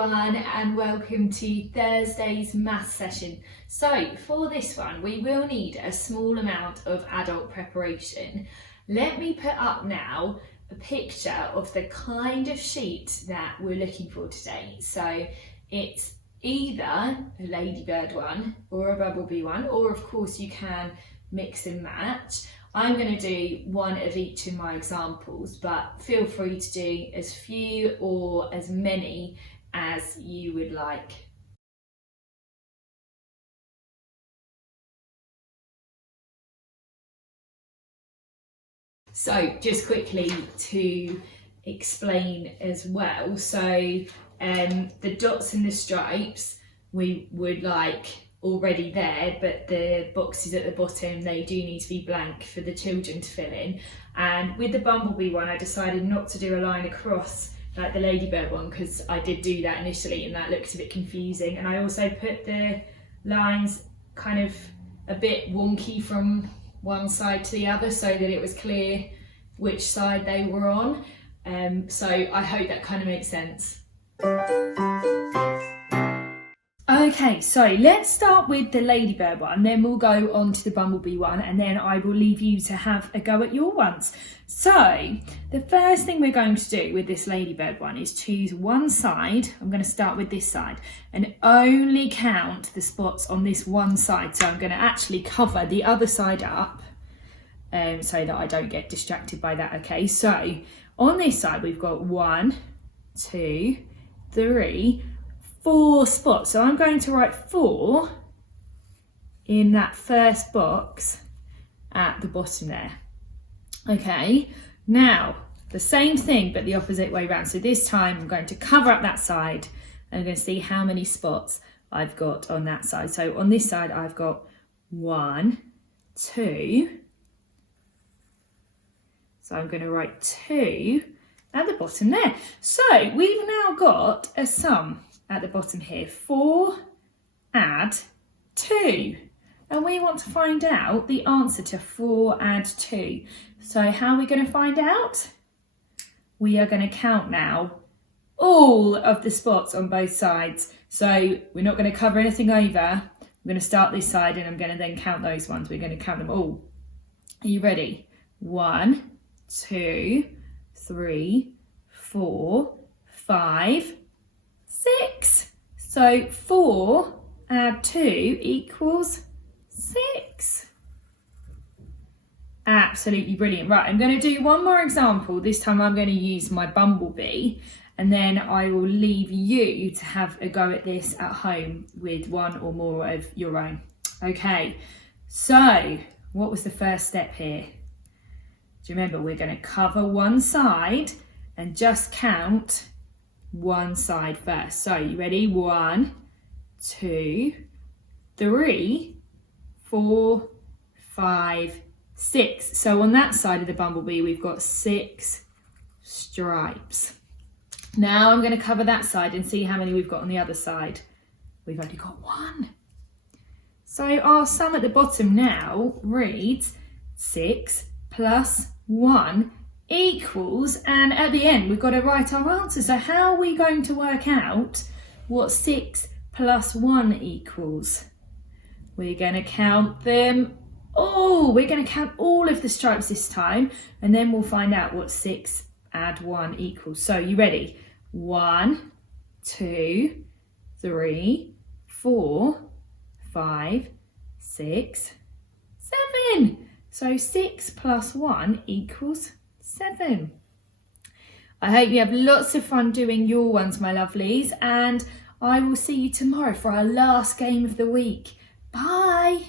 everyone and welcome to Thursday's maths session. So for this one we will need a small amount of adult preparation. Let me put up now a picture of the kind of sheet that we're looking for today. So it's either a ladybird one or a bumblebee one, or of course you can mix and match. I'm going to do one of each in my examples, but feel free to do as few or as many as you would like. So just quickly to explain as well, so the dots and the stripes we would like already there, but the boxes at the bottom, they do need to be blank for the children to fill in. And with the bumblebee one, I decided not to do a line across like the ladybird one, because I did do that initially and that looked a bit confusing. And I also put the lines kind of a bit wonky from one side to the other so that it was clear which side they were on. So I hope that kind of makes sense. Okay, so let's start with the ladybird one, then we'll go on to the bumblebee one, and then I will leave you to have a go at your ones. So the first thing we're going to do with this ladybird one is choose one side. I'm going to start with this side and only count the spots on this one side. So I'm going to actually cover the other side up so that I don't get distracted by that. Okay, so on this side we've got 1, 2, 3, 4 spots. So I'm going to write 4 in that first box at the bottom there. Okay, now the same thing but the opposite way around. So this time I'm going to cover up that side and I'm going to see how many spots I've got on that side. So on this side I've got 1, 2. So I'm going to write 2 at the bottom there. So we've now got a sum at the bottom here, 4 add 2. And we want to find out the answer to 4 add 2. So how are we going to find out? We are going to count now all of the spots on both sides. So we're not going to cover anything over. I'm going to start this side and I'm going to then count those ones. We're going to count them all. Are you ready? 1, 2, 3, 4, 5, 6. So 4 add 2 equals 6. Absolutely brilliant. Right, I'm going to do one more example. This time I'm going to use my bumblebee and then I will leave you to have a go at this at home with one or more of your own. Okay, so what was the first step here? Do you remember we're going to cover one side and just count one side first. So you ready? 1, 2, 3, 4, 5, 6. So on that side of the bumblebee we've got 6 stripes. Now I'm going to cover that side and see how many we've got on the other side. We've only got 1. So our sum at the bottom now reads 6 plus 1 equals, and at the end we've got to write our answer. So how are we going to work out what 6 plus 1 equals? We're going to count them all. We're going to count all of the stripes this time and then we'll find out what 6 add 1 equals. So you ready? 1, 2, 3, 4, 5, 6, 7. So 6 plus 1 equals 7. I hope you have lots of fun doing your ones, my lovelies, and I will see you tomorrow for our last game of the week. Bye.